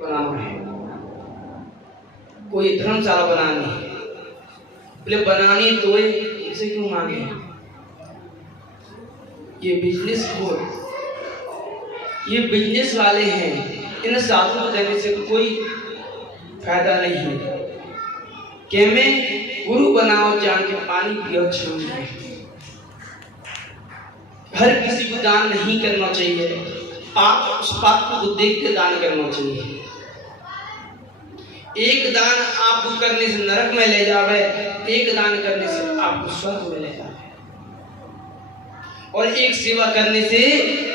बनाना है, कोई धर्मशाला बनानी है, बोले बनानी तो इसे क्यों मांगे? ये बिजनेस ये बिजनेस वाले हैं, इन साधु को देने से कोई फायदा नहीं है। कि मैं गुरु बनाओ जान के पानी पियो छान में। हर किसी को दान नहीं करना चाहिए, आप उस पात्र को देख के दान करना चाहिए। एक दान आपको करने से नरक में ले जावे, एक दान करने से आपको स्वर्ग में ले जावे, और एक सेवा करने से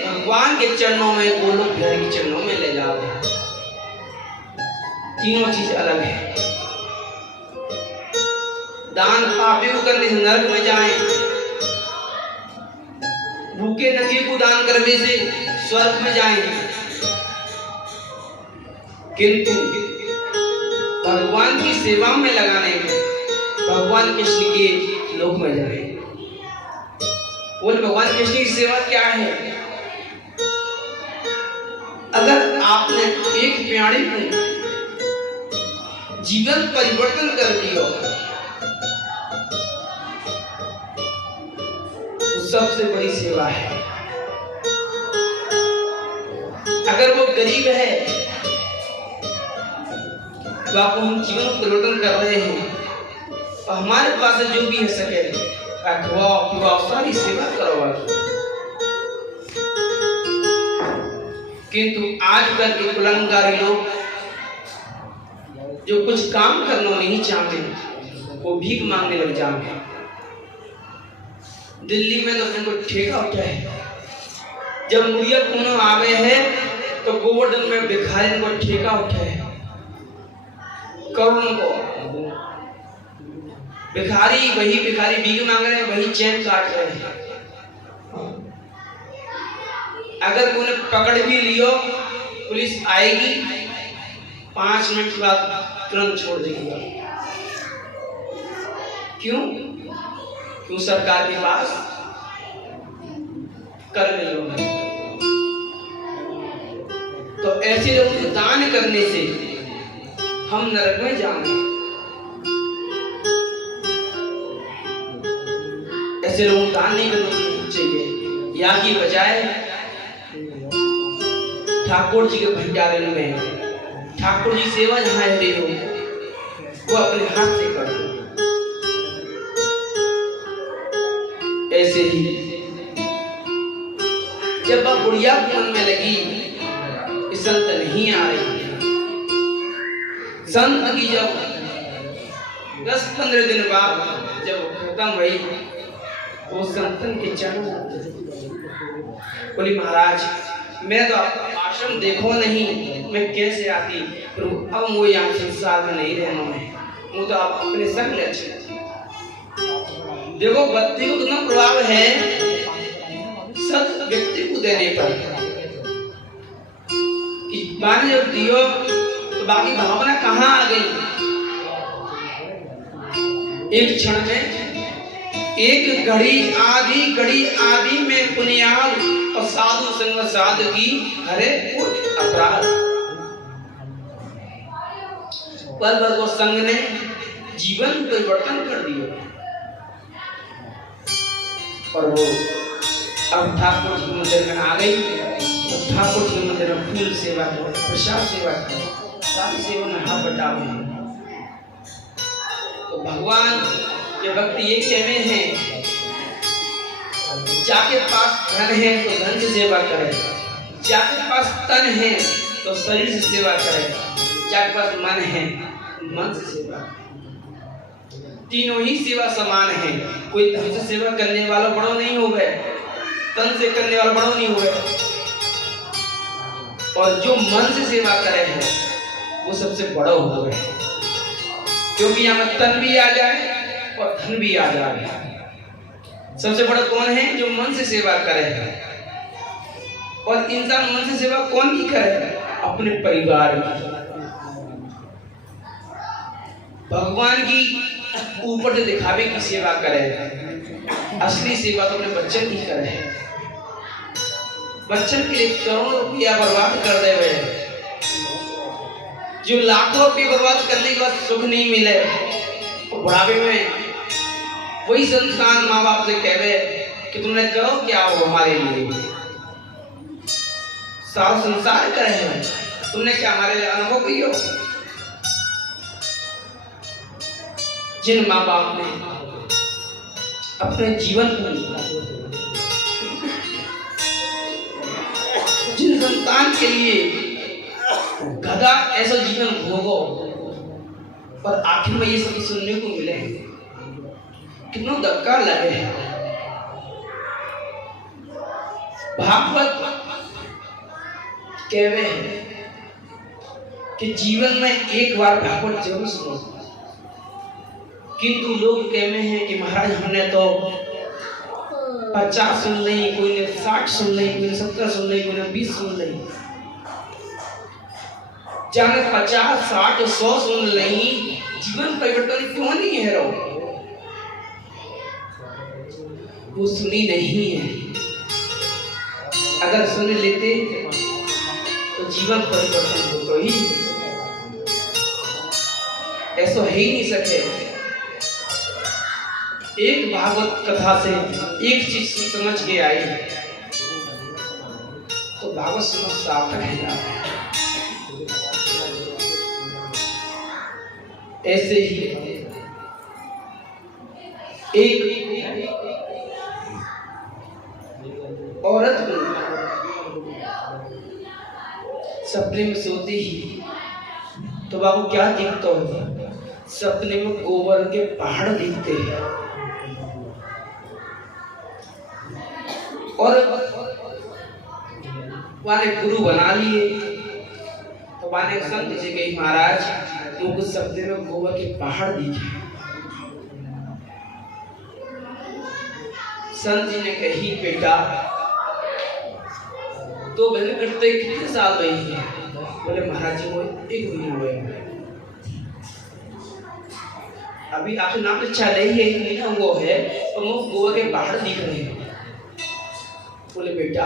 भगवान के चरणों में, गोलोक बिहारी के चरणों में ले जावे। तीनों चीज अलग है। दान पापी को करने से नरक में जाए, भूखे नंगे को दान करने से स्वर्ग में जाएंगे, किंतु भगवान की सेवा में लगाने में भगवान कृष्ण के लोक में जाए। बोल भगवान कृष्ण की सेवा क्या है? अगर आपने एक प्यारे को जीवन परिवर्तन कर दिया तो सबसे बड़ी सेवा है। अगर वो गरीब है तो आपको हम जीवन परिवर्तन कर रहे हैं, और हमारे पास जो भी है सके खवाओ सारी सेवा करो। किंतु आजकल के कुलंकारी लोग जो कुछ काम करना नहीं चाहते वो भीख मांगने लग जाते। दिल्ली में तो इनको ठेका उठा है, जब मुड़िया पुनः आवे है तो गोवर्धन में भिखारी को ठेका उठा है। करोड़ों को भिखारी, वही भिखारी भीख मांग रहे हैं, वही चैन काट रहे हैं। अगर उन्हें पकड़ भी लियो, पुलिस आएगी, 5 मिनट बाद तुरंत छोड़ देगी। क्यों? क्यों? सरकार के पास कर नहीं। तो ऐसे लोगों को दान करने से हम नरक में जाएंगे। ऐसे लोगों को दान नहीं करना चाहिए। या की बजाय ठाकुर जी के भंडारे में ठाकुर जी सेवा जहाँ है वो अपने हाथ से कर दो। ऐसे ही जब आप बुढ़िया मन में लगी संत नहीं आ रही, संत की जब 10-15 दिन बाद जब खत्म हुई तो संतन के चरण बोली महाराज मैं तो आश्रम देखो नहीं, मैं कैसे आती, अब वो यहाँ संसार में नहीं रहना है, वो तो आप अपने संग ले अच्छे। देखो भक्ति को कितना प्रभाव है सत व्यक्ति को देने पर, कि मान जब दियो तो बाकी भावना कहाँ आ गई? एक क्षण में, एक घड़ी आदि में पुण्याल और साधु संग साधु की हरे अपराध। पर वो संग ने जीवन परिवर्तन कर दिया, और वो अब ठाकुर जी मंदिर में आ गई। तो ठाकुर जी मंदिर में फूल सेवा करो, प्रसाद सेवा करो, सारी सेवा में हाथ बटावे। तो भगवान के भक्त ये कहने हैं, जाके पास धन है तो धन से सेवा करे, जाके पास तन है तो शरीर से सेवा करे, जाके पास मन है मन से सेवा। तीनों ही सेवा समान है। कोई धन से सेवा करने वाला बड़ो नहीं हो गए, तन से करने वाला बड़ो नहीं हो गए, और जो मन से सेवा करे है वो सबसे बड़ा हो गए, क्योंकि यहाँ तन भी आ जाए और धन भी आ जाए। सबसे बड़ा कौन है? जो मन से सेवा करे है। और इंसान मन से सेवा कौन की करे? अपने परिवार की। भगवान की ऊपर से दिखावे की सेवा करे, असली सेवा तो अपने बच्चन की करे। बच्चन के लिए करोड़ों रुपया बर्बाद कर दे हुए, जो लाखों रुपये बर्बाद करने के बाद सुख नहीं मिले, तो बुढ़ापे में वही संतान माँ बाप से कह रहे कि तुमने करो क्या हो हमारे लिए, सारा संसार करे है, तुमने क्या हमारे लिए अनुभव किया। जिन माँ बाप ने अपने जीवन को, जिन संतान के लिए गधा ऐसा जीवन भोगो और आखिर में ये सब सुनने को मिले, कितना धक्का लगे है। भागवत कहवे हैं कि जीवन में एक बार भागवत जरूर सुनो, किंतु लोग कहवे हैं कि महाराज हमने तो 50 सुन ली, कोई ने 60 सुन ली, कोई ने 70 सुन ली, कोई ने 20 सुन ली। जाने 50, 60, 100 सुन ली, जीवन परिवर्तन क्यों नहीं है रो? वो सुनी नहीं है। अगर सुन लेते तो जीवन परिवर्तन होता ही, ऐसा है ही नहीं सके। एक भागवत कथा से एक चीज समझ के आई तो भागवत समझ सार्थक है। ऐसे ही एक औरत को सपने में सोती ही तो बाबू क्या दिखता होगा? सपने में गोबर के पहाड़ दिखते हैं और वाले गुरु बना लिए। तो वाले संत जी गई, महाराज तुमको सपने में गोबर के पहाड़ दिखे। संत जी ने कही, बेटा तो बहन करते कितने साल हुए हैं? बोले महाराज जी वो 1 महीना हुए हैं। अभी आपसे नाम अच्छा नहीं है, 1 महीना वो है और वो गोबर के पहाड़ दिख रहे हैं। बोले बेटा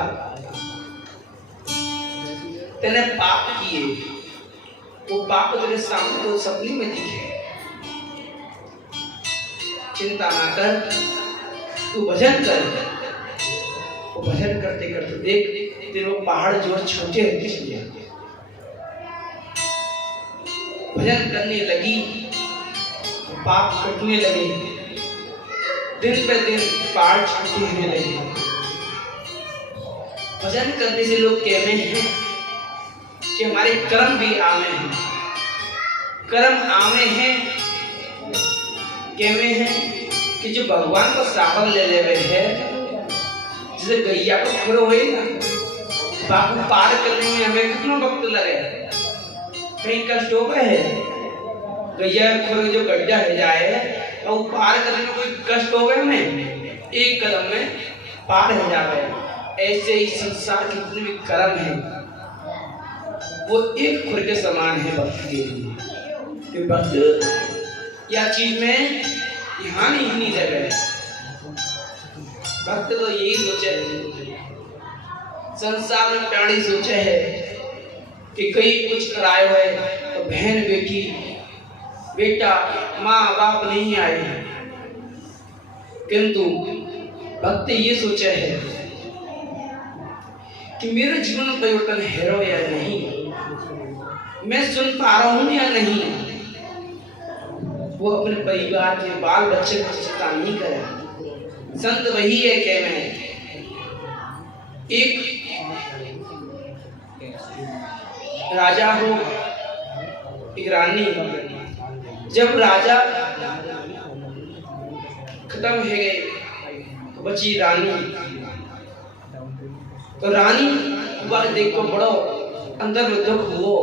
तेने पाप किए, वो पाप तेरे सामने तो सपने में दिखे, चिंता ना कर, तू भजन कर। वो भजन करते करते देख तेरे पहाड़ जो छोटे हैं, भजन करने लगी, पाप कटने लगे, दिन पे दिन पहाड़ छोटे होने लगे। भजन करने से लोग कहते हैं कि हमारे कर्म भी आवे हैं, कर्म आवे हैं, कहते हैं कि जो भगवान को सावर ले लेवे है, जैसे गैया को खुरो हुई ना, बाबू पार करने में हमें कितना वक्त लगे, कहीं कष्ट हो गए है, गैया खुरो जो गड्ढा है जाए और पार करने में कोई कष्ट हो गए हमें, एक कदम में पार हो जाए। ऐसे ही संसार के जितने भी कर्म है वो एक खुर के समान है भक्त के लिए, कि भक्त या चीज में ध्यान ही नहीं लगे। भक्त तो यही सोचे, संसार में प्राणी सोचे है कि कहीं कुछ कराए हुए तो बहन बेटी बेटा माँ बाप नहीं आए, किंतु भक्त ये सोचे है कि मेरे जीवन में परिवर्तन है रो या नहीं, मैं सुन पा रहा हूं या नहीं। वो अपने परिवार के बाल बच्चे को चिंता नहीं करे। संत वही है कि मैं एक राजा हो, एक रानी, जब राजा खत्म हो गए तो बची रानी। तो रानी बार देखो बड़ो अंदर में दुख हो,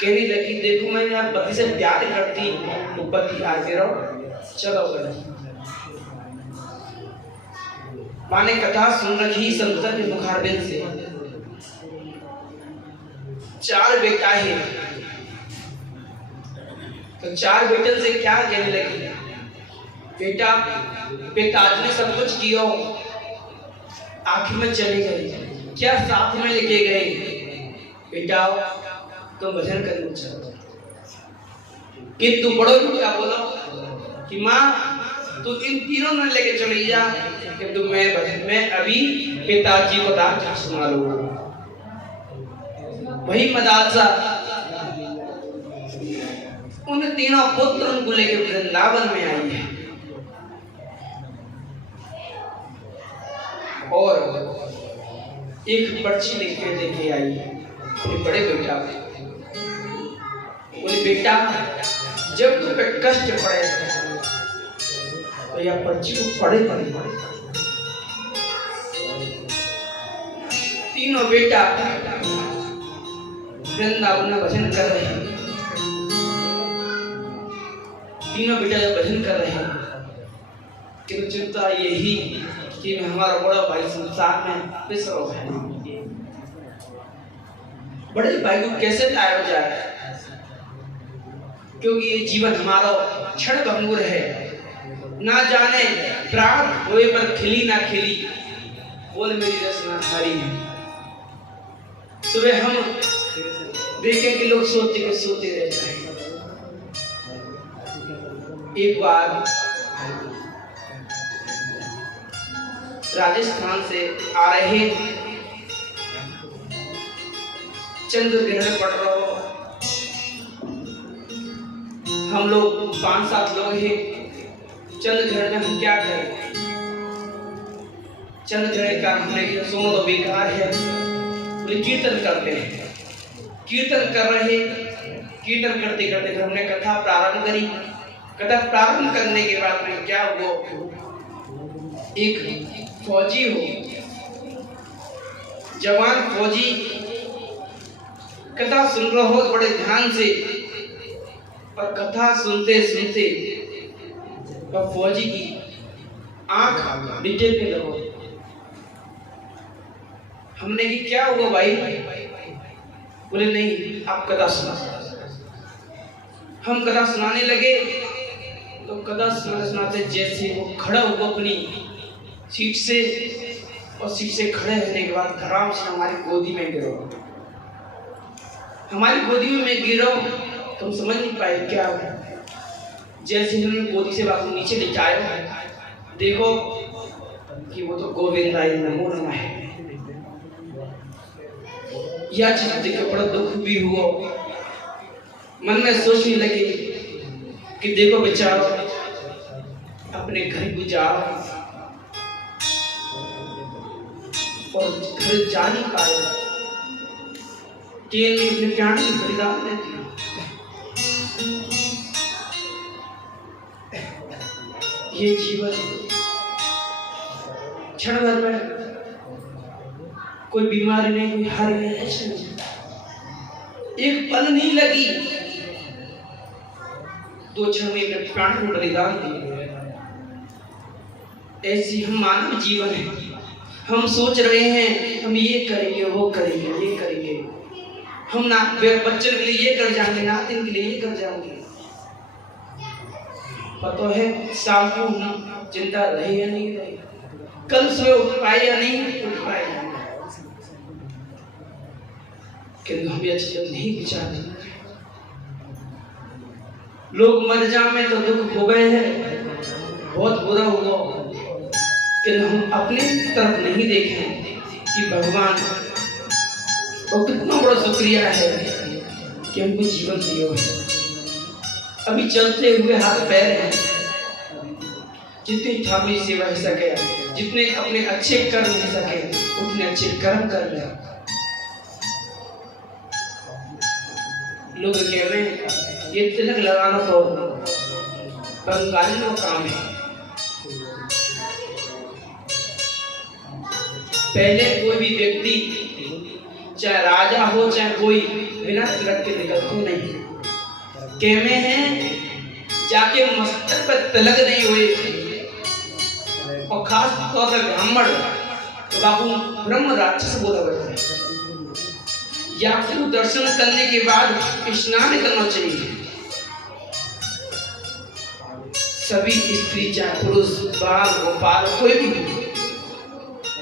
कहने लगी देखो मैं यार पति से प्यार करती, तो पति आते रहो चलो कर। माने कथा सुन रखी संत के मुखारबिंद से। 4 बेटा है, तो 4 बेटन से क्या कहने लगी, बेटा पिताजी ने सब कुछ किया, आखिर में चले गए, क्या साथ में लेके गए? बेटा तुम भजन करने चलो। किंतु बड़ों को क्या बोलो कि माँ तू इन तीनों ने लेके चली जा, किंतु मैं अभी पिताजी को दान सुना लूंगा। वही मदालसा उन तीनों पुत्र उनको लेके वृंदावन में आई है और एक पर्ची लिख के लेके आई है अपने बड़े बेटा को। बोले बेटा जब तुम पे कष्ट पड़े तो यह पर्ची को पढ़े। तीनों बेटा वृंदावन में भजन कर रहे हैं। तीनों बेटा जब भजन कर रहे हैं कि चिंता यही कि हमारा बड़ा भाई संसार में पिसरो है, बड़े भाई को कैसे लाया जाए, क्योंकि ये जीवन हमारा क्षण भंगुर है। ना जाने प्राप्त हुए पर खिली ना खिली, बोल मेरी रचना हरी है। सुबह हम देखें कि लोग सोते के सोते रहते हैं। एक बार राजस्थान से आ रहे चंद्र ग्रहण पड़ रहा हो, हम लोग 5-7 लोग हैं। चंद्र ग्रहण में हम क्या करें? चंद्र ग्रहण का हमने सोना तो बेकार है, बोले कीर्तन करते हैं। कीर्तन कर रहे, कीर्तन करते करते फिर हमने कथा प्रारंभ करी। कथा प्रारंभ करने के बाद में क्या हुआ, एक फौजी हो, जवान फौजी कथा सुन रहा हो बड़े ध्यान से, और कथा सुनते सुनते फौजी की आंख नीचे पे लगो। हमने कि क्या हुआ भाई? बोले नहीं आप कथा सुना। हम कथा सुनाने लगे तो कथा सुनाते सुनाते जैसे वो खड़ा हुआ अपनी सीट से, और सीट से खड़े होने के बाद आराम से हमारी गोदी में गिरो। हमारी गोदी में गिरो तो हम समझ नहीं पाए क्या हुआ। जैसे हमने गोदी से बाबू नीचे लेटाया, देखो कि वो तो गोविंदाय नमो नमः है। यह चीज देख बड़ा दुख भी हुआ। मन में सोचने लगे कि देखो बेचारो अपने घर को जाओ और घर जा नहीं पाए, केवल अपने प्राण की बलिदान दे दिया। ये जीवन क्षण भर में कोई बीमारी नहीं, कोई हार नहीं, कुछ नहीं, एक पल नहीं लगी, 2 क्षण में अपने प्राण को बलिदान दिए। ऐसी हम मानव जीवन है। हम सोच रहे हैं हम ये करेंगे, वो करेंगे, ये करेंगे, हम ना बच्चों के लिए ये कर जाएंगे, नातिन के लिए ये कर जाएंगे। पता है शाम को चिंता रही या नहीं रही, कल सुबह उठ पाए या नहीं उठ पाए, किंतु हम ये चीज नहीं विचारते। लोग मर जाए तो दुख हो गए हैं, बहुत बुरा हुआ, किंतु हम अपने तरफ नहीं देखें कि भगवान को कितना बड़ा शुक्रिया है कि हमको जीवन दिया है। अभी चलते हुए हाथ पैर हैं, जितनी ठाकुर की सेवा हो सके, जितने अपने अच्छे कर्म हो सके उतने अच्छे कर्म कर रहे। लोग कह रहे हैं ये तिलक लगाना तो बंगालियों का काम है। पहले कोई भी व्यक्ति चाहे राजा हो चाहे कोई बिना तिलक के निकलते नहीं। कहते हैं जाके मस्तक पर तिलक नहीं हुए, और खास तौर पर ब्राह्मण तो बाबू ब्रह्म राक्षस बोला करते हैं। या फिर दर्शन करने के बाद स्नान करना चाहिए। सभी स्त्री चाहे पुरुष बाल गोपाल कोई भी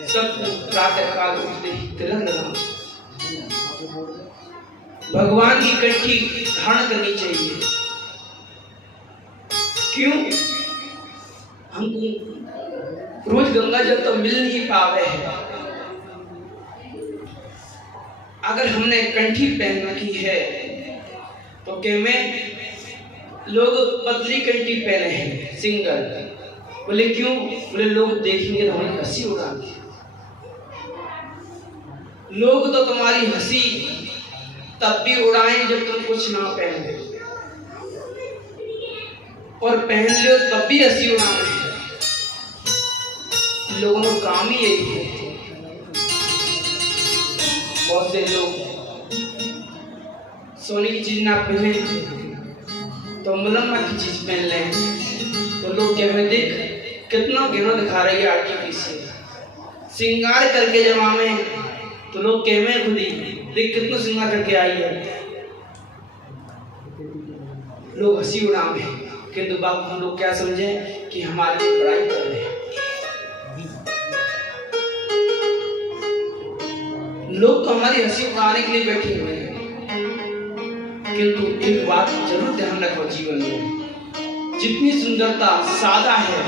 सब प्रातः काल उठते ही तिलक लगाना। भगवान की कंठी धारण करनी चाहिए। क्यों? हमको रोज गंगा जल तो मिल नहीं पावे है। अगर हमने कंठी पहन रखी है तो क्या में लोग पतली कंठी पहने हैं सिंगल। बोले क्यों? बोले लोग देखेंगे तो हमारी हंसी उड़ाएंगे। लोग तो तुम्हारी हंसी तब भी उड़ाएं जब तुम कुछ ना पहने, और पहन लो तब भी हंसी उड़ाना है। लोगों का काम ही यही है। बहुत से लोग सोने की चीज ना पहने तो मुलम्मा की चीज पहन लें, तो लोग कह रहे देख कितना गहना दिखा रही है आर्टिफिशियल श्रृंगार करके जमा में, तो लोग कह रहे खुद ही देख कितना श्रृंगार करके आई है। लोग हंसी उड़ावे हैं, किंतु बाबू हम लोग क्या समझे कि हमारी पढ़ाई कर रहे हैं। लोग तो हमारी हंसी उड़ाने के लिए बैठे हुए हैं, किंतु एक बात जरूर ध्यान रखो जीवन में, जितनी सुंदरता सादा है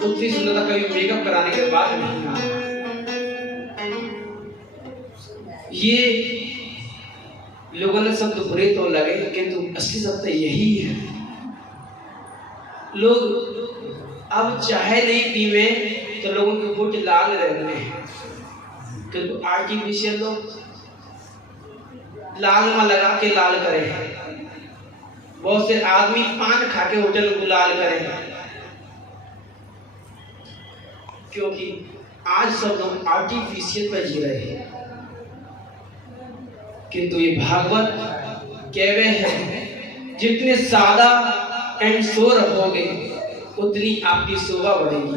उतनी सुंदरता कभी मेकअप कराने के बाद नहीं आती। ये लोगों ने शब्द बुरे तो लगे, किंतु असली सत्य यही है। लोग अब चाहे नहीं पीवे तो लोगों के होठ लाल रहने हैं, किंतु आर्टिफिशियल लोग लाल में लगा के लाल करे। बहुत से आदमी पान खा के होटल को लाल करे, क्योंकि आज सब लोग आर्टिफिशियल पर जी रहे हैं। किंतु ये भागवत कहवे है जितने सादा एंड सो रहोगे उतनी आपकी शोभा बढ़ेगी।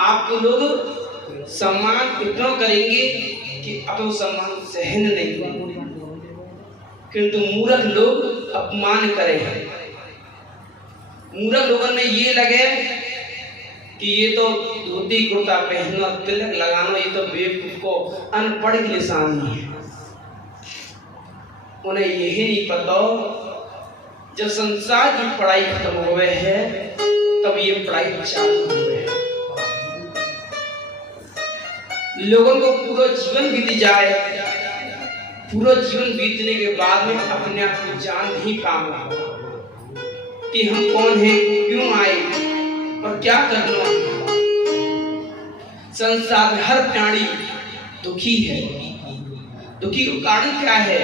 आपको लोग सम्मान इतना करेंगे कि अपना सम्मान सहन नहीं होगा, किंतु मूर्ख लोग अपमान करें। मूर्ख लोगों में ये लगे कि ये तो धोती कुर्ता पहनना तिलक लगाना ये तो बेवकूफ को अनपढ़ की निशानी है। उन्हें यही नहीं पता जब संसार की पढ़ाई खत्म हो गए है तब ये पढ़ाई चालू हो गए है। लोगों को पूरा जीवन बीत जाए, पूरा जीवन बीतने के बाद में अपने आप को जान नहीं पाना कि हम कौन हैं, क्यों आए और क्या करना है। संसार में हर प्राणी दुखी है। दुखी का कारण क्या है?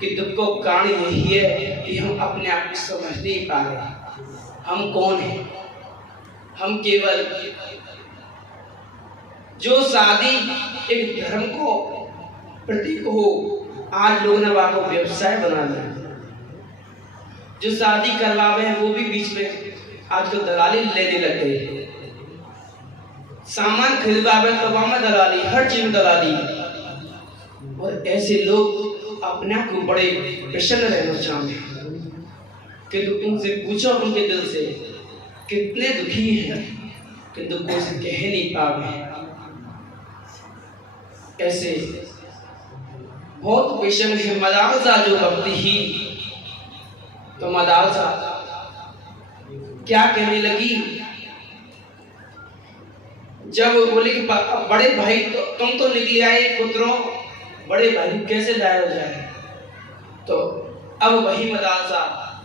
कि दुख का कारण यही है कि हम अपने आप को समझ नहीं पा रहे हम कौन हैं। हम केवल जो शादी एक धर्म को प्रतीक हो, आज लोग ने वहां को व्यवसाय बना लिया। जो शादी करवावे हैं वो भी बीच में आजकल दलाली लेने लग गए। सामान खरीदवावे तो वहां में दलाली, हर चीज में दलाली। और ऐसे लोग अपने आप को बड़े प्रसन्न रहना चाहते हैं, किंतु उनसे पूछो उनके दिल से कितने दुखी हैं, किंतु कोई से कह नहीं पावे। ऐसे बहुत पेशेंट है। मदालसा जो भक्ति ही, तो मदालसा क्या कहने लगी जब बोले कि बड़े भाई तो तुम तो निकले आए पुत्रों, बड़े भाई कैसे लाया जाए। तो अब वही मदालसा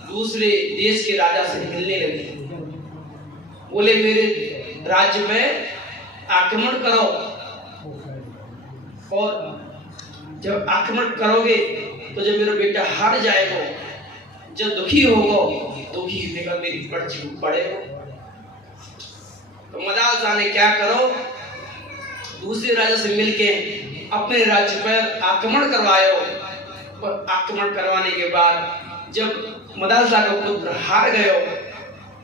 दूसरे देश के राजा से मिलने लगी। बोले मेरे राज्य में आक्रमण करो, और जब आक्रमण करोगे तो जब मेरा बेटा हार जाएगा, जब दुखी होगा, दुखी होने का मेरी पर्ची पड़ेगा। तो मदालसा ने क्या करो, दूसरे राजा से मिलके अपने राज्य पर आक्रमण करवायो। और आक्रमण करवाने के बाद जब मदालसा का पुत्र हार गयो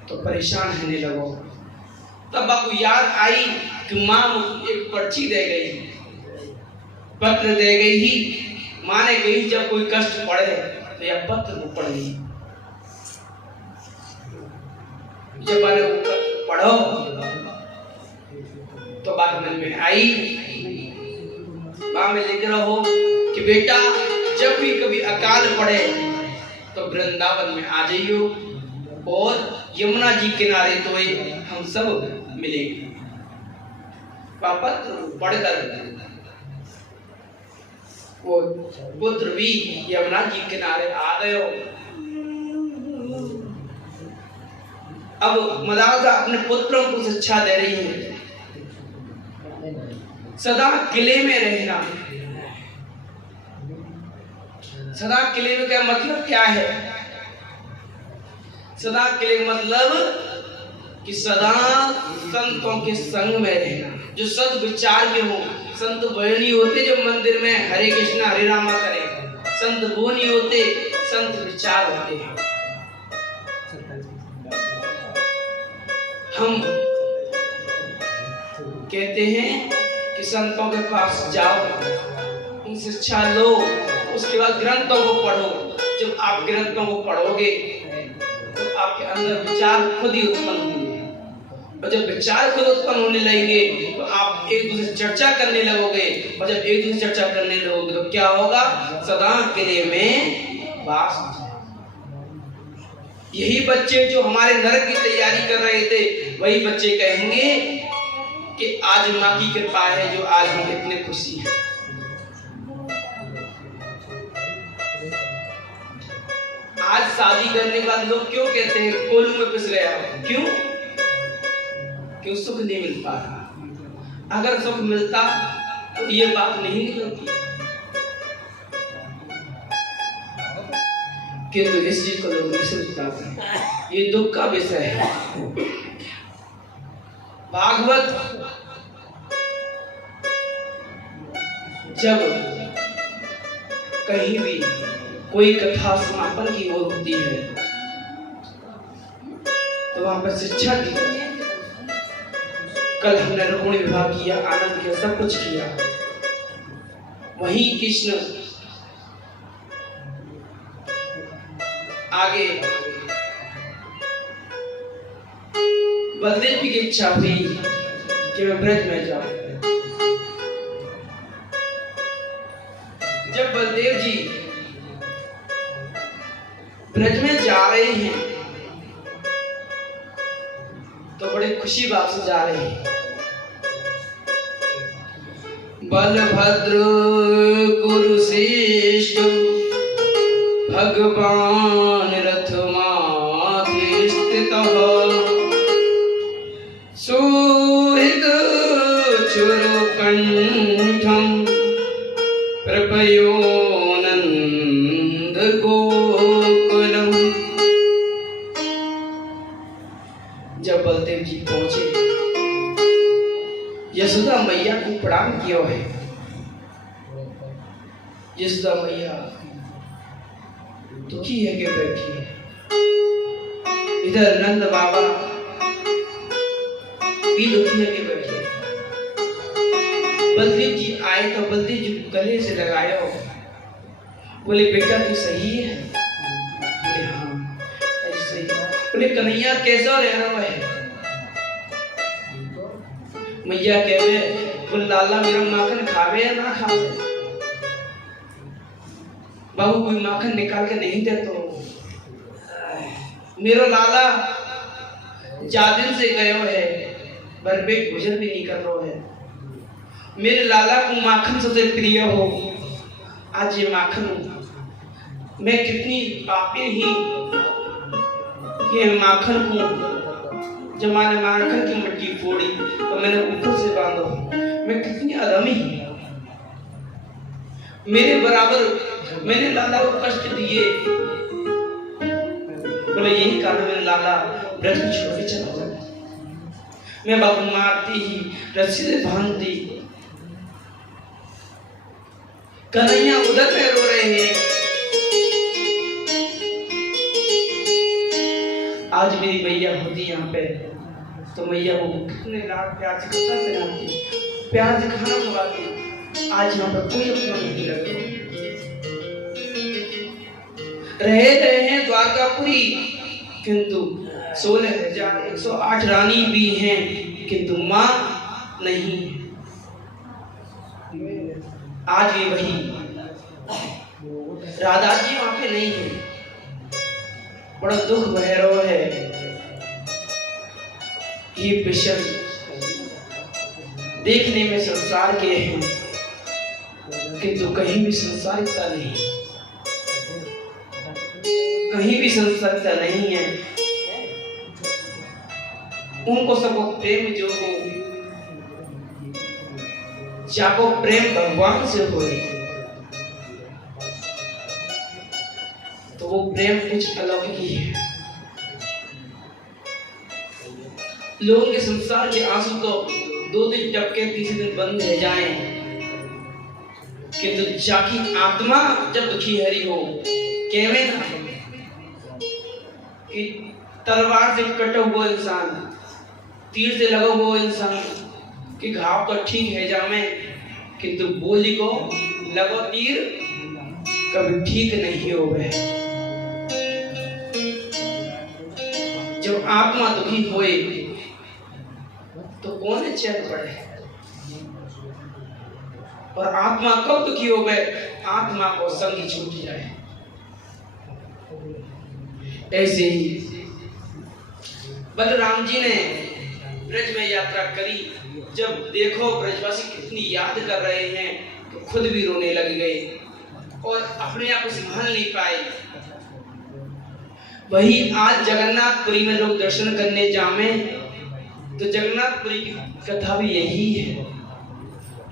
तो परेशान होने लगो। तब बापू याद आई कि माँ एक पर्ची दे गई, पत्र दे गई ही। माँ ने कही जब कोई कष्ट पड़े तो यह पत्र को पढ़ी। जब मैंने पढ़ो तो बात मन में आई माँ में लिख रहो कि बेटा जब भी कभी अकाल पड़े तो वृंदावन में आ जाइयो और यमुना जी किनारे तो हम सब मिलेंगे। पापा पढ़कर वो पुत्र भी यमुना जी किनारे आ गए। अब मदालसा अपने पुत्रों को शिक्षा दे रही है, सदा किले में रहना। सदा किले में क्या मतलब क्या है? सदा किले मतलब कि सदा संतों के संग में रहना, जो सद विचार में हो। संत वह नहीं होते जो मंदिर में हरे कृष्णा हरे रामा करें, संत वो नहीं होते, संत विचार होते हैं। हम कहते हैं कि संतों के पास जाओ, उनसे शिक्षा लो, उसके बाद ग्रंथों को पढ़ो। जब आप ग्रंथों को पढ़ोगे तो आपके अंदर विचार खुद ही उत्पन्न होंगे, और जब विचार खुद उत्पन्न होने लगेंगे तो आप एक दूसरे से चर्चा करने लगोगे, और जब एक दूसरे से चर्चा करने लगोगे तो क्या होगा? सदा किले में वास हो जाएगा। यही बच्चे जो हमारे नरक की तैयारी कर रहे थे, वही बच्चे कहेंगे कि आज माँ की कृपा है जो आज हम इतने खुशी हैं। आज शादी करने के बाद लोग क्यों कहते हैं कोलू में पिस गया? क्यों? क्यों? सुख नहीं मिल पा रहा। अगर सुख मिलता तो ये बात नहीं निकलती। किंतु इस चीज को लोग नहीं समझ पाते हैं, ये दुख का विषय है। भागवत जब कहीं भी कोई कथा समापन की ओर होती है तो वहां पर शिक्षा दी जाती है। कल हमने रकुण विवाह किया, आनंद किया, सब कुछ किया। वहीं कृष्ण आगे बलदेव की इच्छा हुई कि मैं ब्रज में जाऊं। जब बलदेव जी ब्रज में जा रहे हैं तो बड़े खुशी बात से जा रहे हैं। बलभद्र कुरुश्रेष्ठ भगवान रथ माथे स्थितः, सुहृद चुरु कंठम प्रपयो नंद गोकुलम। जब बलदेव जी पहुंचे, यशोदा मैया को प्रणाम किया है। यशोदा मैया दुखी है कि बैठी है। इधर नंद बाबा भी दुखी है कि बैठे। बलदेव जी आए तो बलदेव जी को गले से लगाया हो, बोले बेटा तू सही है? बोले हाँ ऐसे ही। बोले कन्हैया कैसा रह रहा है? मैया कहवे बोले लाला मेरा माखन खावे या ना खावे? बाबू कोई माखन निकाल के नहीं दे तो मेरा लाला जादिन से गयो है, भरपेट भोजन भी नहीं कर रहा है। मेरे लाला को माखन सबसे प्रिय हो, आज ये माखन मैं कितनी पापी ही कि माखन को जमाने माखन की मट्टी फोड़ी तो मैंने ऊपर से बांधो। मैं कितनी अधमी, मेरे बराबर मैंने लाला को कष्ट दिए। बोले यही कारण मेरे लाला ब्रज में छोड़ के चला गया। मैं बाबू मारती ही रस्सी से बांधती। कन्हैया उधर में रो रहे हैं। आज मेरी मैया होती यहाँ पे तो मैया वो कितने लाड प्यार से खाना खिलाती, प्यार से खाना खिलाती। आज यहाँ पर कोई अपना नहीं लगता। रहे हैं द्वारकापुरी, किंतु 16,108 रानी भी हैं, किंतु माँ नहीं। आज भी वही राधा जी वहां पे नहीं है, बड़ा दुख भैरव है। ये विषय देखने में संसार के हैं, किंतु कहीं भी संसारिकता नहीं, कहीं भी संसारिकता नहीं है। उनको सबको प्रेम जो हो, जाको प्रेम भगवान से होए, तो वो प्रेम कुछ अलौकिक ही है। लोगों के संसार के आंसू तो 2 दिन टपके, तीसरे दिन बंद रह जाएं, किंतु जाकी आत्मा जब दुखी हरी हो, कहवे ना कि तलवार से कटा हुआ इंसान, तीर से लगा हुआ इंसान कि घाव तो ठीक है जामे, किंतु बोली को लगो तीर कभी ठीक नहीं हो गए। जब आत्मा दुखी होए तो कौन चैन पड़े, और आत्मा कब दुखी हो गए, आत्मा को संग छूट जाए। ऐसे ही बलराम जी ने ब्रज में यात्रा करी, जब देखो ब्रजवासी कितनी याद कर रहे हैं तो खुद भी रोने लग गए और अपने आप को संभाल नहीं पाए। वही आज जगन्नाथपुरी में लोग दर्शन करने जामे तो जगन्नाथपुरी की कथा भी यही है।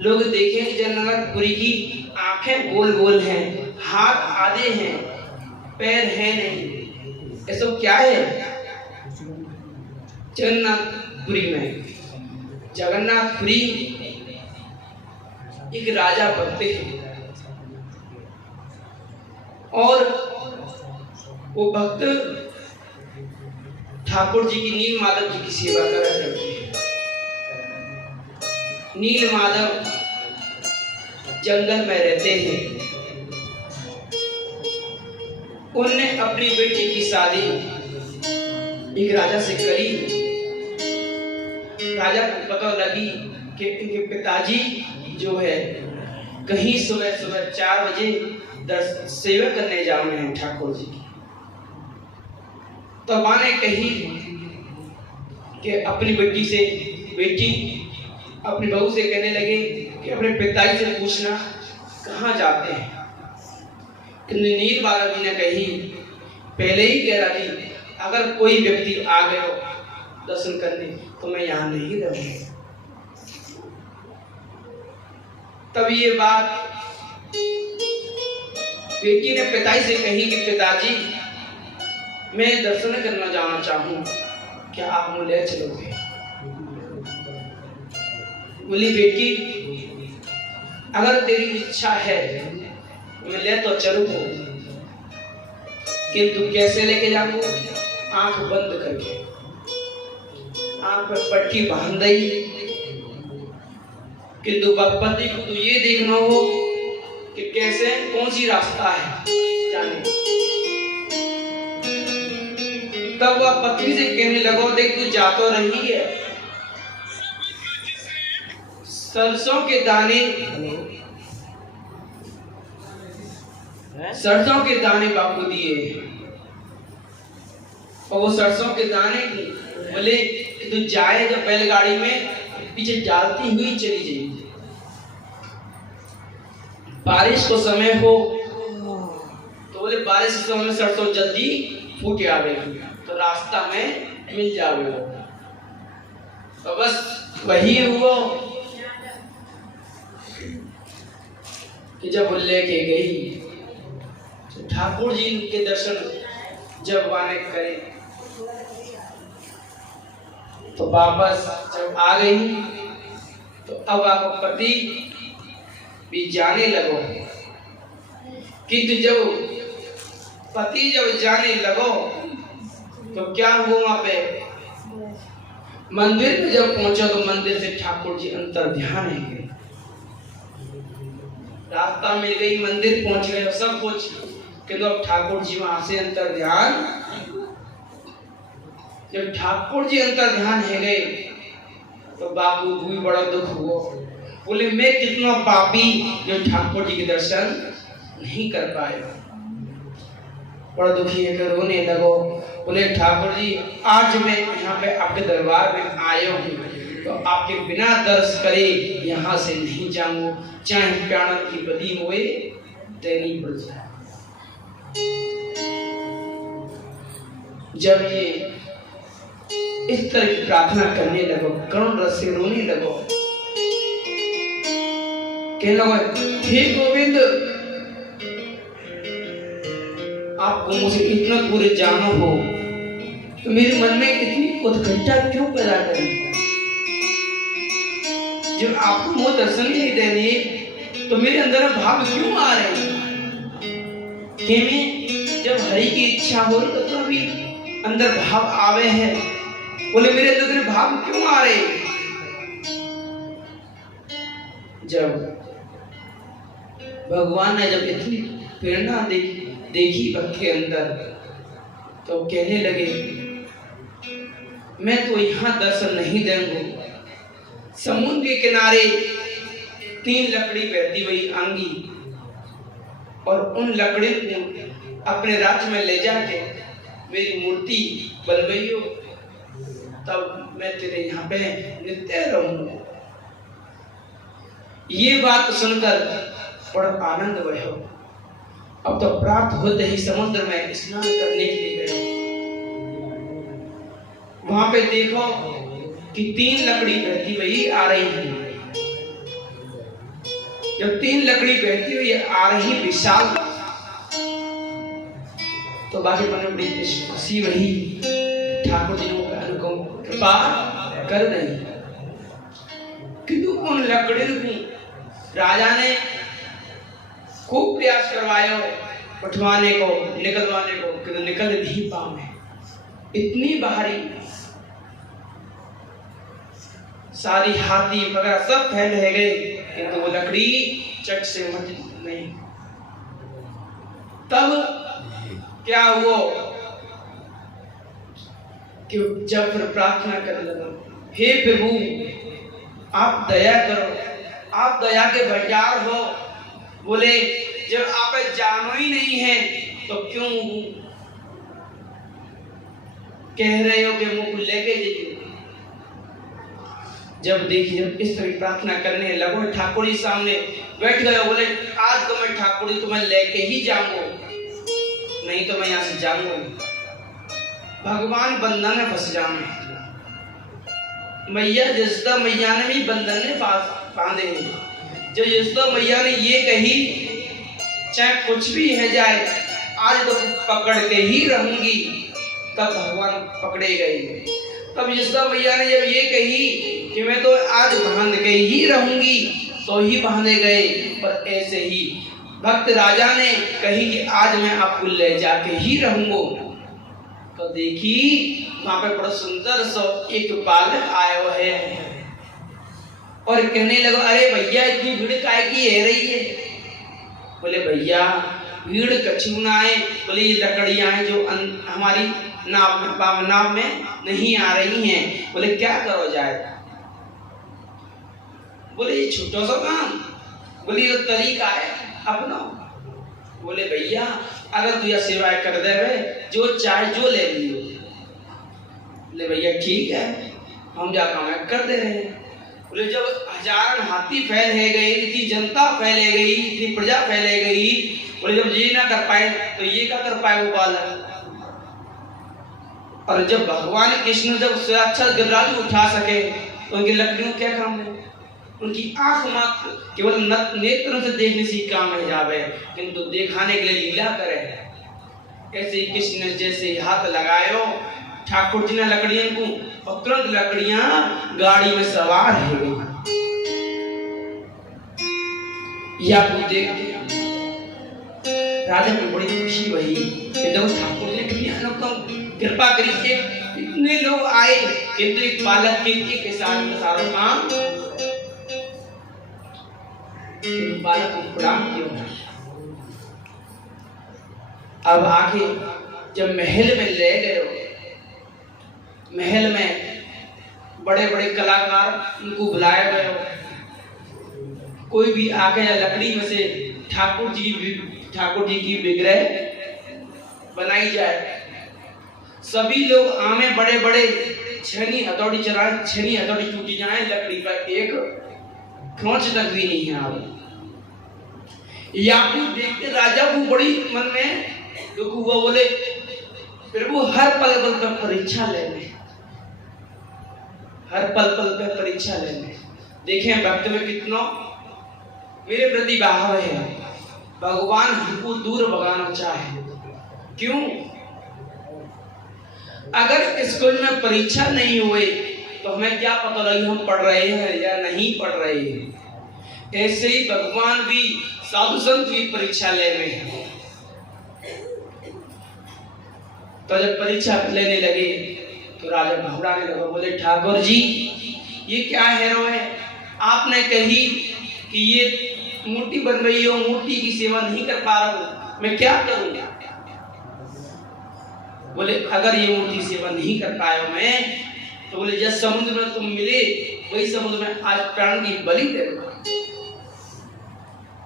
लोग देखें कि जगन्नाथपुरी की आंखें गोल गोल हैं, हाथ आधे हैं, पैर हैं नहीं, ऐसा क्या है जगन्नाथपुरी में? जगन्नाथपुरी एक राजा बनते हैं और वो भक्त ठाकुर जी की, नील माधव जी की सेवा करा करते हैं। नील माधव जंगल में रहते हैं। उनने अपनी बेटी की शादी एक राजा से करी। राजा को पता लगी कि इनके पिताजी जो है कहीं सुबह सुबह 4 बजे सेवा करने जा रहे हैं ठाकुर जी की। तो माँ ने कही कि अपनी बेटी अपनी बहू से कहने लगे कि अपने पिताजी से पूछना कहाँ जाते हैं। नील माधव जी ने कही, पहले ही कह रहा थी अगर कोई व्यक्ति आ गया दर्शन करने तो मैं यहाँ नहीं रहूंगी। तब ये बात बेटी ने पिताजी से कही कि पिताजी मैं दर्शन करना जाना चाहूँ, क्या आप मुझे ले चलोगे? बोली बेटी अगर तेरी इच्छा है मैं ले तो चलूंगा, किंतु कैसे लेके जाऊंगा? आंख बंद करके, आंख पर पट्टी बांध दी, किंतु पति को तो ये देखना हो कि कैसे कौन सी रास्ता है जाने। तब वह पत्नी से कहने लगो, देख तू जा तो रही है, सरसों के दाने बापू दिए, और वो सरसों के दाने बोले कि तू जाएगा बैलगाड़ी में पीछे जाती हुई चली जाएगी। बारिश को समय हो तो बोले बारिश के समय में सरसों जल्दी फूट आवेगी तो रास्ता में मिल जाओगे। तो बस वही हुआ कि जब वो लेके गई तो ठाकुर जी के दर्शन जब वाने करे तो वापस जब आ गई तो अब आपको पति भी जाने लगो, किंतु जब पति जब जाने लगो तो क्या हुआ? वहां पे मंदिर में जब पहुंचा तो मंदिर से ठाकुर जी अंतर ध्यान है। रास्ता मिल गई, मंदिर पहुंच गए, सब कुछ, किंतु अब ठाकुर जी वहां से अंतर ध्यान। जब ठाकुर जी अंतर ध्यान है गए तो बापू भी बड़ा दुख हुआ बोले मैं कितना पापी जो ठाकुर जी के दर्शन नहीं कर पाया। बड़ा दुखी है, रोने लगो। बोले ठाकुर जी आज मैं यहाँ पे आपके दरबार में आया हूँ, तो आपके बिना दर्श करे यहाँ से नहीं जाऊँ, चाहे प्राण की बदी होए देनी पड़ जाए। जब ये इस तरह की प्रार्थना करने लगो, करुण रस से रोने लगो, कहने लगो हे गोविंद आपको मुझे इतना पूरे जानो हो तो मेरे मन में इतनी उत्कंठा क्यों पैदा करी? जब आपको मुझे दर्शन ही नहीं देने तो मेरे अंदर भाव क्यों आ रहे हैं? कि मैं जब हरि की इच्छा हो तो अभी अंदर भाव आवे है। बोले मेरे अंदर भाव क्यों आ रहे? जब भगवान ने जब इतनी प्रेरणा देखी भक्त के अंदर, तो कहने लगे मैं तो यहाँ दर्शन नहीं दूंगा। समुद्र के किनारे 3 लकड़ी बैठी हुई आंगी, और उन लकड़ी को अपने राज्य में ले जाके मेरी मूर्ति बनवाइयो, तब मैं तेरे यहाँ पे नित्य रहूंगा। ये बात सुनकर बड़ा आनंद भयो। अब तो प्राप्त होते ही समुद्र में स्नान करने के लिए गए। वहां पे देखो कि 3 लकड़ी बहती हुई आ रही है। जब 3 लकड़ी बहती हुई आ रही विशाल, तो बाकी मन में बड़ी खुशी वही ठाकुर जी ने अनुकंप कृपा कर रही। किंतु उन लकड़ियों को राजा ने खूब प्रयास करवाया उठवाने को, निकलवाने को, किंतु निकल नहीं पाए। इतनी भारी, सारी हाथी वगैरह सब फैल रह गए, किंतु वो लकड़ी चट से मट नहीं। तब क्या हुआ कि जब फिर प्रार्थना करने लगा, हे प्रभु आप दया करो, आप दया के भंडार हो। बोले जब आप जानो ही नहीं है तो क्यों कह रहे हो कि मुझको लेके जाइए? जब देखिए जब इस तरह प्रार्थना करने लगो, ठाकुर जी सामने बैठ गए। बोले आज तो मैं ठाकुर जी तुम्हें लेके ही जाऊंगा, नहीं तो मैं यहाँ से जाऊंगा। भगवान बंधन में फंस जाऊंगे। मैया जसदा मैया ने भी बंधन में बांधे। जो यशोदा मैया ने ये कही चाहे कुछ भी है जाए आज तो पकड़ के ही रहूंगी, तब भगवान पकड़े गए। तब यशोदा मैया ने जब ये कही कि मैं तो आज बांध के ही रहूंगी, तो ही बांधे गए। पर ऐसे ही भक्त राजा ने कही कि आज मैं आपको ले जाके ही रहूंगा। तो देखी वहां पे बड़ा सुंदर सा एक बालक आया है और कहने लगा अरे भैया इतनी भीड़ काय की है रही है? बोले भैया भीड़ कछु ना है। बोले ये लकड़ियां हैं जो हमारी नाव में नहीं आ रही हैं। बोले क्या करो जाए? बोले ये छोटा सा काम। बोले ये तरीका है अपना। बोले भैया अगर तू यह सेवा कर दे जो चाहे जो ले लियो। बोले भैया ठीक है हम जा काम कर दे रहे हैं। बोले जब 1000 हाथी फैले गए, इतनी जनता फैले गई, इतनी प्रजा फैले गई, बोले जब ये ना कर पाए तो ये क्या कर पाए वो बालक? और जब भगवान कृष्ण जब साक्षात गिरिराज उठा सके तो उनकी लकड़ियों क्या काम है? उनकी आंख मात्र केवल नेत्र से देखने से काम है जावे, किंतु दिखाने के लिए लीला करे। ऐसे ही कृष्ण ने जैसे हाथ लगायो ठाकुर जी ने लकड़ियों को, और तुरंत लकड़ियां गाड़ी में सवार हो गई। या को देख राजा को बड़ी खुशी हुई कि जब ठाकुर जी ने कितनी अनुकंपा कृपा करी के इतने लोग आए, किंतु एक बालक के साथ सारा काम बालक को प्रणाम किया। अब आगे जब महल में ले गए, महल में बड़े बड़े कलाकार उनको बुलाया गया। कोई भी आके या लकड़ी में से ठाकुर जी की विग्रह बनाई जाए, सभी लोग आमे बड़े बड़े छेनी हथौड़ी चलाएं, छेनी हथौड़ी टूटी जाए, लकड़ी पर एक खरोंच तक भी नहीं है। याकूब देख के राजा को बड़ी मन में दुख हुआ, बोले प्रभु हर पल पल पर परीक्षा लेने, हर पल पल पर परीक्षा लेने। देखें भक्त में कितना मेरे प्रति भाव है, भगवान हमको दूर भगाना चाहे। क्यों? अगर स्कूल में परीक्षा नहीं हुए तो हमें क्या पता लगी हम पढ़ रहे हैं या नहीं पढ़ रहे हैं। ऐसे ही भगवान भी, साधु संत भी परीक्षा ले रहे हैं। तो जब परीक्षा लेने लगे तो राजा घबराने लगा, बोले ठाकुर जी ये क्या हेरो है, आपने कही कि ये मूर्ति बन रही हो, मूर्ति की सेवा नहीं कर पा रहा हूं, मैं क्या करूंगा। बोले अगर ये मूर्ति सेवा नहीं कर पाया मैं, तो बोले जिस समुद्र में तुम मिले वही समुद्र में आज प्राण की बलि दे दूंगा।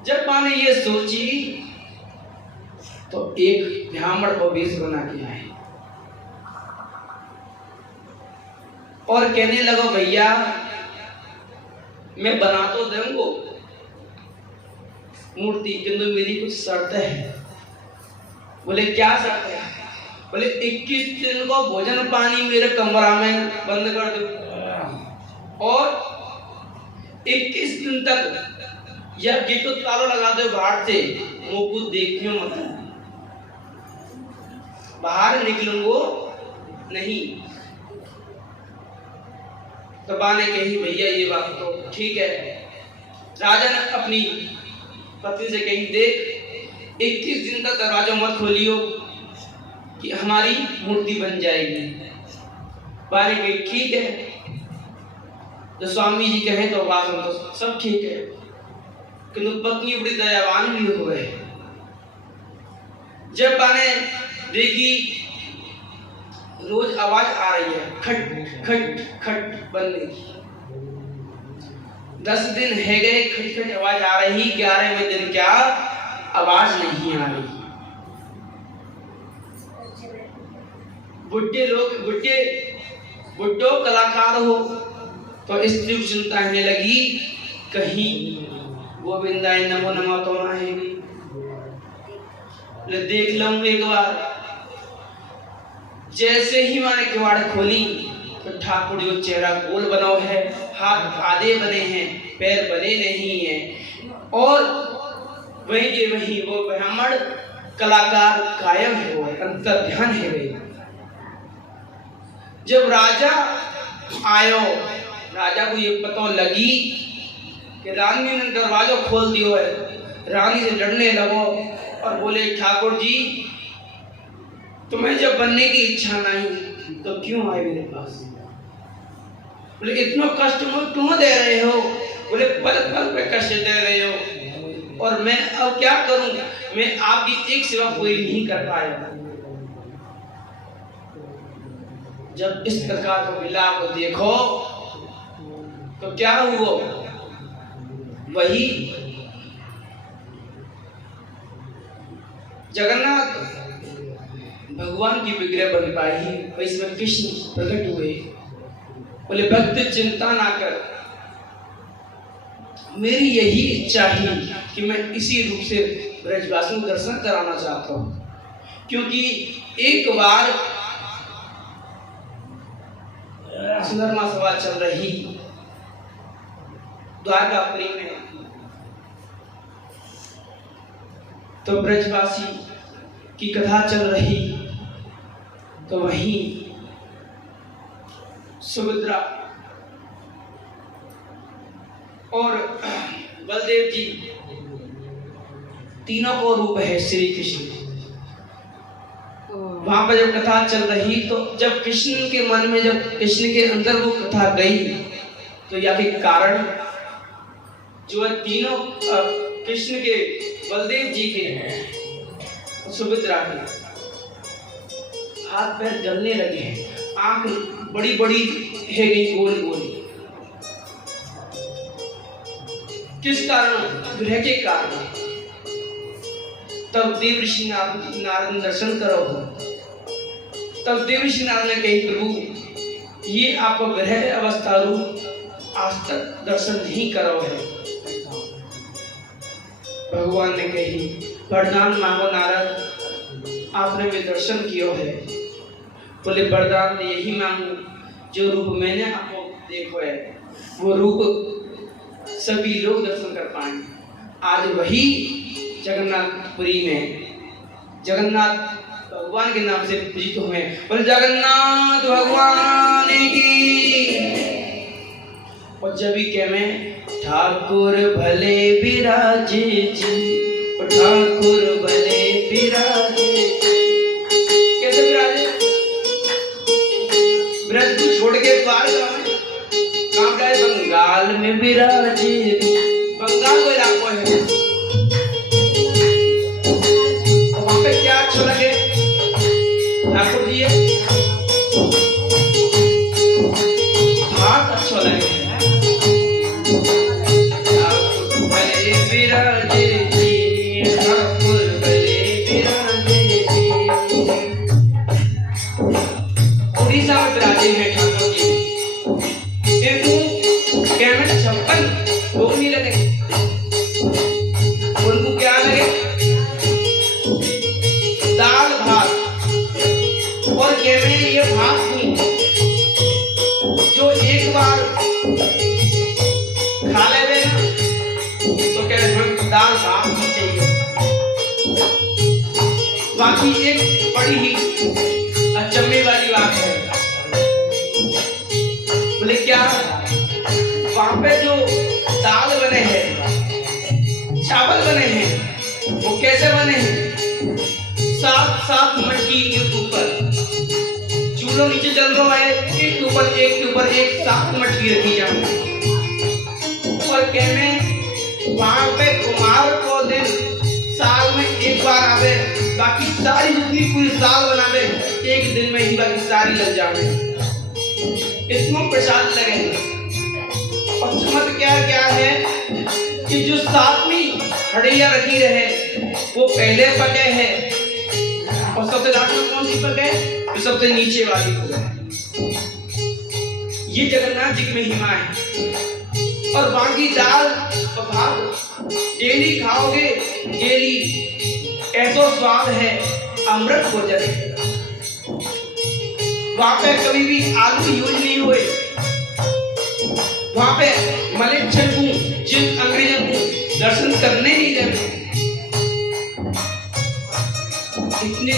जब मैंने ये सोची तो एक ब्राह्मण को वेश बना के आए और कहने लगा भैया मैं बना तो दूंगा मूर्ति, किंतु मेरी कुछ शर्त है। बोले क्या शर्त है? बोले 21 दिन को भोजन पानी मेरे कमरा में बंद कर दो और 21 दिन तक या गेटो ताला लगा दो बाहर से, मुंह को देखियो मत, बाहर निकलूंगो नहीं। तो बाने कही भैया ये बात तो ठीक है। राजा ने अपनी पत्नी से कही देख 21 दिन तक दरवाजा मत खोलियो कि हमारी मूर्ति बन जाएगी। बाने कही ठीक है, तो स्वामी जी कहे तो बात तो सब ठीक है, किंतु पत्नी बड़ी दयावान भी हो गए। जब बाने देखी रोज आवाज आ रही है खट खट खट बनने की, 10 दिन है गए खट खट आवाज आ रही, 11वें दिन क्या आवाज नहीं आ रही। बुड्ढो कलाकार हो तो स्त्री को चिंता होने लगी कहीं गोविंदाय नमो नमः तो ना है, देख लूं एक बार। जैसे ही मैंने किवाड़ खोली तो ठाकुर जो चेहरा गोल बना है, हाथ आधे बने हैं, पैर बने नहीं हैं, और वही के वही वो ब्राह्मण कलाकार गायब है, वो अंतर ध्यान है वही। जब राजा आयो, राजा को ये पता लगी कि रानी ने दरवाजा खोल दियो है, रानी से लड़ने लगो और बोले ठाकुर जी तुम्हें जब बनने की इच्छा नहीं तो क्यों आए मेरे पास? बोले इतना कष्ट मुझे क्यों दे रहे हो? बोले पल पल पे कष्ट दे रहे हो और मैं अब क्या करूं, मैं आपकी एक सेवा पूरी नहीं कर पाया। जब इस प्रकार का विलाप को देखो तो क्या हुआ? वही जगन्नाथ भगवान की विग्रह बन पाई और इसमें कृष्ण प्रकट हुए। बोले भक्त चिंता ना कर, मेरी यही इच्छा ही कि मैं इसी रूप से ब्रजवासियों को दर्शन कराना चाहता हूँ, क्योंकि एक बार सुंदरमा सभा चल रही द्वारकापुरी में, तो ब्रजवासी की कथा चल रही, तो वहीं सुभद्रा और बलदेव जी तीनों को रूप है श्री कृष्ण। वहां पर जब कथा चल रही तो जब कृष्ण के मन में, जब कृष्ण के अंदर वो कथा गई तो या के कारण जो तीनों कृष्ण के, बलदेव जी के, सुभद्रा के हाथ पैर जलने लगे हैं, आंख बड़ी बड़ी है गई गोल गोल। किस कारण? ग्रह के कारण। तब देवर्षि नारद ने दर्शन करो। तब देवर्षि नारद ने कही, प्रभु ये आपका ग्रह अवस्था रूप आज तक दर्शन नहीं करो है। भगवान ने कही, वरदान मांगो नारद, आपने भी दर्शन किया है। बोले वरदान यही मांगू जो रूप मैंने आपको देखो है वो रूप सभी लोग दर्शन कर पाए। आज वही जगन्नाथपुरी में जगन्नाथ भगवान के नाम से पूजित हुए। बोले जगन्नाथ भगवान की। और जब भी कह में ठाकुर भले विराजे जी, ठाकुर भले विराजे। कैसे विराजे? ब्रज को छोड़ के बाहर कहाँ गए? बंगाल में विराजे। बंगाल को इलाका है। वहां पे क्या अच्छा लगे ठाकुर जी? बहुत अच्छा लगे। ठाकुर भले विराजे जी, ठाकुर भले विराजे जी। उड़ीसा में विराजे हैं ठाकुर जी। कैमरे 56 लोग नहीं लगे। उनको क्या लगे? दाल भात। और कैमरे ये भात नहीं जो एक बार खा ले तो कह हम दाल भात ही चाहिए। बाकी एक बड़ी ही अचंभे वाली बात है। बोले क्या? वहां पे जो दाल बने हैं, चावल बने हैं, वो कैसे बने हैं? 7 मटकी के ऊपर चूल्हा नीचे जल रहा है, एक के ऊपर एक 7 मटकी रखी जाए। और कहने वहां पे कुमार को दिन साल में एक बार आवे, बाकी सारी जितनी पूरी साल बनावे एक दिन में ही बाकी सारी लग जावे। इसमें प्रसाद लगेंगे। और चमत्कार क्या है कि जो 7वीं हड़िया रखी रहे वो पहले पके है, और सबसे लास्ट में कौन सी पके? तो सबसे नीचे वाली पके। ये जगन्नाथ जी की महिमा है। और बाकी दाल और भात डेली खाओगे, डेली ऐसा स्वाद है, अमृत भोजन है। वहां पे कभी भी आलू यूज नहीं हुए। वहां पे मलेच्छन को जिन अंग्रेजों को दर्शन करने नहीं देते। इतनी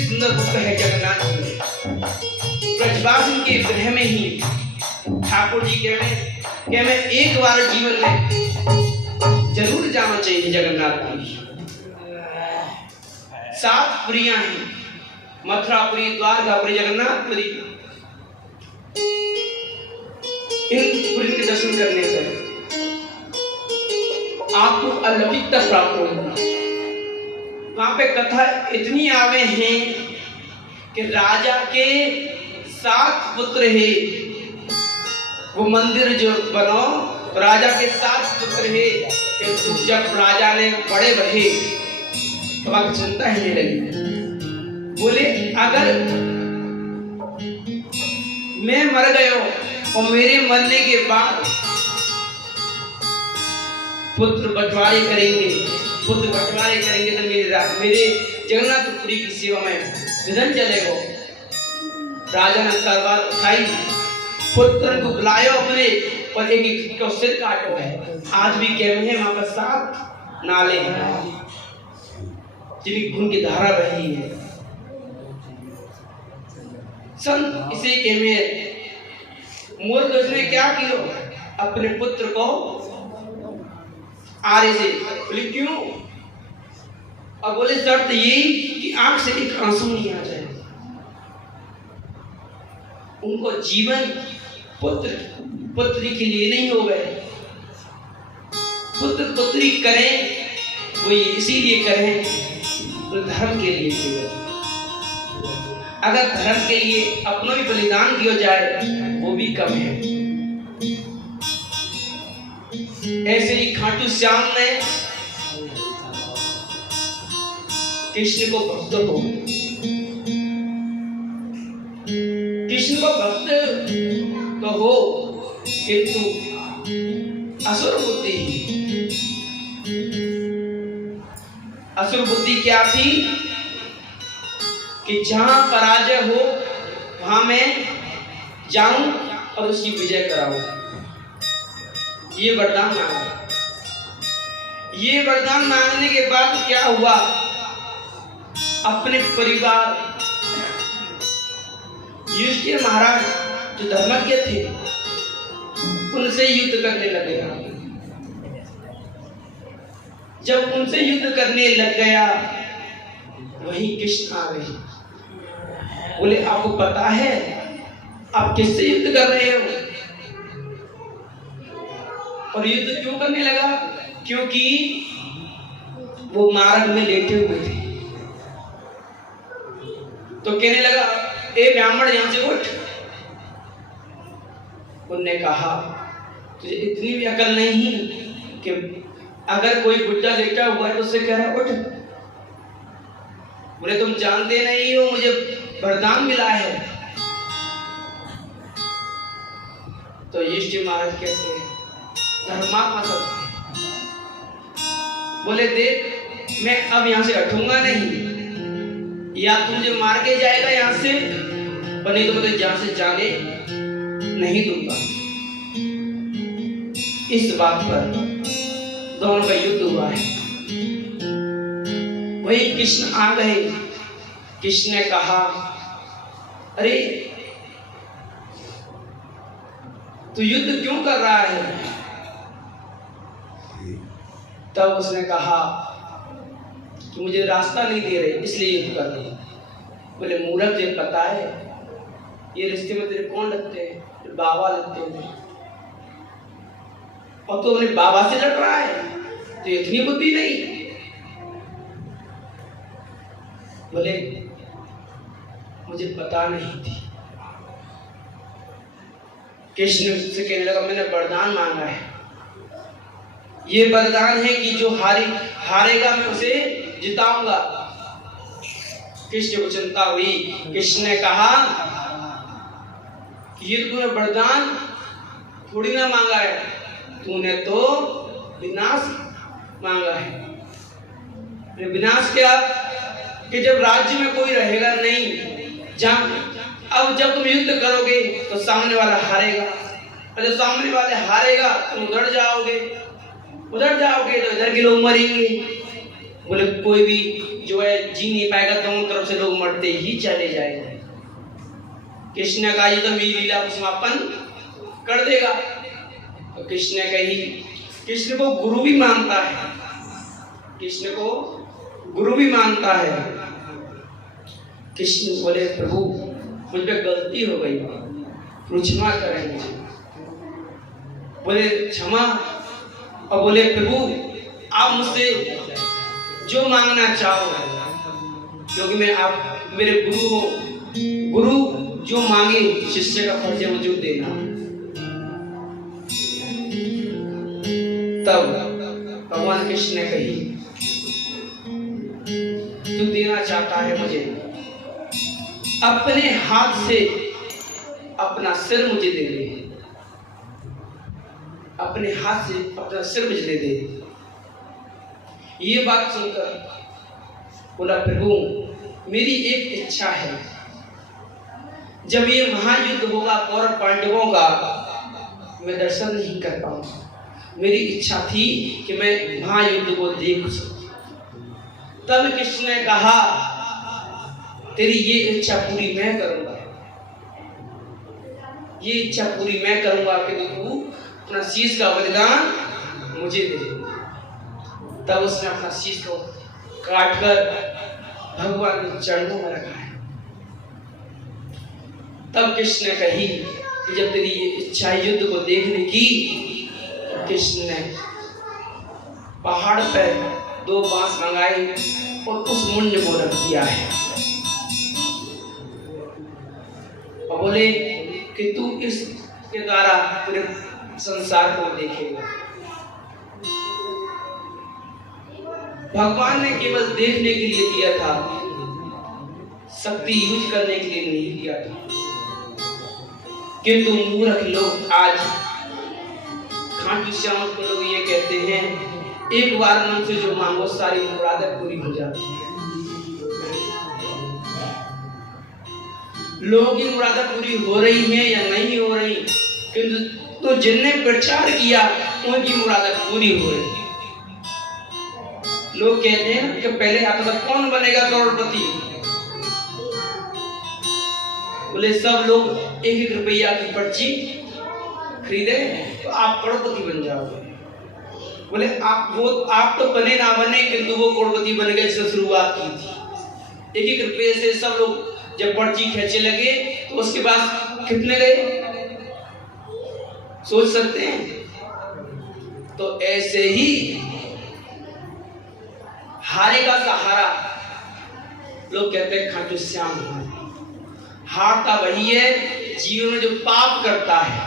सुंदर रूप है जगन्नाथ जी। ब्रजवासी के गृह में ही ठाकुर जी के में एक बार जीवन में जरूर जाना चाहिए जगन्नाथपुरी। 7 पुरियां हैं, मथुरापुरी, द्वारकापुरी, जगन्नाथपुरी। इन पुरी के दर्शन करने से आपको अलौकिकता प्राप्त होगी। वहां पे कथा इतनी आवे हैं कि राजा के 7 पुत्र है। वो मंदिर जो बनो राजा के 7 पुत्र है कि जब राजा ने बड़े बढ़े तो वहां चिंता ही नहीं लगी। बोले अगर मैं मर गयो और मेरे मरने के बाद पुत्र बंटवारे करेंगे तो मेरे जगन्नाथपुरी की सेवा में विघ्न चलेगा। राजा ने तलवार उठाई, पुत्र को बुलाया अपने और एक का सिर काटो है। आज भी कहते हैं वहां पर 7 नाले हैं जिनकी खून की धारा बही है। संत इसे कहते मूर्ख उसने क्या किया? अपने पुत्र को आरे से। बोले क्यों? और बोले शर्त ये कि आंख से एक आंसू नहीं आ जाए। उनको जीवन पुत्री के लिए नहीं हो गए। पुत्र पुत्री करें वो इसीलिए करें तो धर्म के लिए केवल। अगर धर्म के लिए अपना भी बलिदान दिया जाए वो भी कम है। ऐसे ही खाटू श्याम ने कृष्ण को भक्त हो, कृष्ण को भक्त तो हो, किंतु असुर बुद्धि, असुर बुद्धि क्या थी कि जहां पराजय हो वहां मैं जाऊं और उसकी विजय कराऊं। ये वरदान मांगा। ये वरदान मांगने के बाद क्या हुआ, अपने परिवार युधिष्ठिर महाराज जो धर्मज्ञ थे उनसे युद्ध करने लगे। जब उनसे युद्ध करने लग गया वहीं कृष्ण आ गए। बोले आपको पता है आप किससे युद्ध कर रहे हो? और युद्ध क्यों करने लगा? क्योंकि वो मार्ग में लेटे हुए थे। तो कहने लगा ए ब्राह्मण यहां से उठ। उनने कहा तुझे इतनी भी अकल नहीं कि अगर कोई बुड्ढा लेटा हुआ है तो उससे कह रहा है उठ। बोले तुम जानते नहीं हो मुझे वरदान मिला है। तो युधिष्ठिर महाराज कहते हैं धर्मात्मा सत्य। बोले देख मैं अब यहां से हटूंगा नहीं, या तू मुझे मार के जाएगा यहां से, बने तो मुझे जहां से जाने नहीं दूंगा। इस बात पर दोनों का युद्ध हुआ है। वही कृष्ण आ गए। कृष्ण ने कहा अरे तू युद्ध क्यों कर रहा है? तब उसने कहा कि मुझे रास्ता नहीं दे रहे इसलिए युद्ध कर रही। बोले मूर्ख तुझे पता है ये रिश्ते में तेरे कौन लगते हैं? बाबा लगते हैं, और तू अपने बाबा से लड़ रहा है, तो इतनी बुद्धि नहीं। बोले मुझे पता नहीं थी। कृष्ण से कहने लगा मैंने वरदान मांगा है, ये वरदान है कि जो हारेगा मैं उसे जिताऊंगा। कृष्ण को चिंता हुई। कृष्ण ने कहा कि ये तूने वरदान थोड़ी ना मांगा है, तूने तो विनाश मांगा है। विनाश क्या कि जब राज्य में कोई रहेगा नहीं, अब जब तुम युद्ध करोगे तो सामने वाला हारेगा, और जब सामने वाले हारेगा तुम उधर जाओगे तो इधर के लोग मरेंगे। बोले कोई भी जो है जी नहीं पाएगा, दोनों तरफ से लोग मरते ही चले जाएंगे। कृष्ण ने कहा ये तो मेरी लीला को समापन कर देगा। तो कृष्ण ने कही, कृष्ण को गुरु भी मानता है, कृष्ण को गुरु भी मानता है। कृष्ण बोले प्रभु मुझ पे गलती हो गई, क्षमा करें मुझे। बोले क्षमा। और बोले प्रभु आप मुझसे जो मांगना चाहो, क्योंकि मैं आप मेरे गुरु हो, गुरु जो मांगे शिष्य का फर्ज है वो जो देना। तब भगवान कृष्ण ने कही तू देना चाहता है मुझे, अपने हाथ से अपना सिर मुझे दे दे, अपने हाथ से अपना सिर मुझे दे दे। ये बात सुनकर बोला प्रभु मेरी एक इच्छा है, जब ये महायुद्ध होगा कौरव पांडवों का मैं दर्शन नहीं कर पाऊंगा। मेरी इच्छा थी कि मैं महायुद्ध को देख सकूं। तब कृष्ण ने कहा तेरी ये इच्छा पूरी मैं करूंगा, ये इच्छा पूरी मैं करूंगा कि तू अपना शीश का बलिदान मुझे दे। तब उसने अपना शीश को काटकर भगवान के चरणों में रखा है। तब कृष्ण ने कही कि जब तेरी ये इच्छा युद्ध को देखने की, कृष्ण ने पहाड़ पर 2 बांस मंगाए और उस मुंड को रख दिया है और बोले कि तू इसके द्वारा पूरे संसार को देखेगा। भगवान ने केवल देखने के लिए दिया था, शक्ति यूज करने के लिए नहीं दिया था। किंतु मूर्ख लोग आज खाटू श्याम को लोग ये कहते हैं एक बार मन से जो मांगो सारी मुरादें पूरी हो जाती है। लोगों की मुरादें पूरी हो रही हैं या नहीं हो रही, किंतु तो जिनने प्रचार किया उनकी मुरादें पूरी हो रही। लोग कहते हैं कि पहले आता था कौन बनेगा करोड़पति, बोले सब लोग एक रुपया की पर्ची खरीदे तो आप करोड़पति बन जाओगे। बोले आप तो बने ना बने, किंतु वो करोड़पति बन गए जिसने शुरुआत की थी। एक रुपये से सब लोग जब पर्ची खींचने लगे तो उसके बाद कितने गए सोच सकते हैं। तो ऐसे ही हारे का सहारा लोग कहते हैं खाटू श्याम हारता वही है जीवन में जो पाप करता है,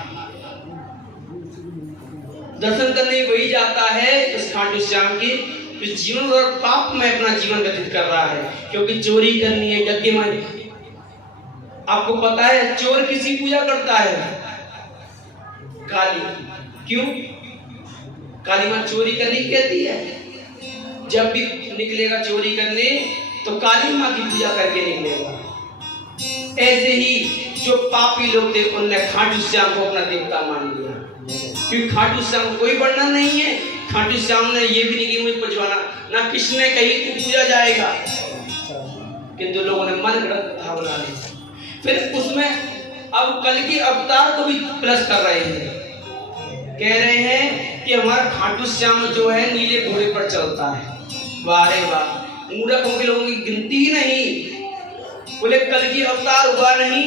दर्शन करने वही जाता है इस खाटू श्याम की जो जीवन और पाप में अपना जीवन व्यतीत कर रहा है। क्योंकि चोरी करनी है यज्ञ में, आपको पता है चोर किसी पूजा करता है, काली। क्यों? काली मां चोरी करनी कहती है। जब भी निकलेगा चोरी करने तो काली मां की पूजा करके निकलेगा। ऐसे ही जो पापी लोग थे उनने खाटू श्याम को अपना देवता मान लिया, क्योंकि खाटू श्याम कोई वर्णन नहीं है। खाटू श्याम ने ये भी नहीं कि मुझे पूजवाना, ना किसी ने कही तू पूजा जाएगा, किंतु लोगों ने मन गढ़ंत भावना ली। फिर उसमें अब कल के अवतार को भी प्लस कर रहे हैं, कह रहे हैं कि हमारा खाटू श्याम जो है नीले घोड़े पर चलता है। वाह रे वाह, मूर्खों के लोगों की गिनती ही नहीं। बोले कल की अवतार हुआ नहीं।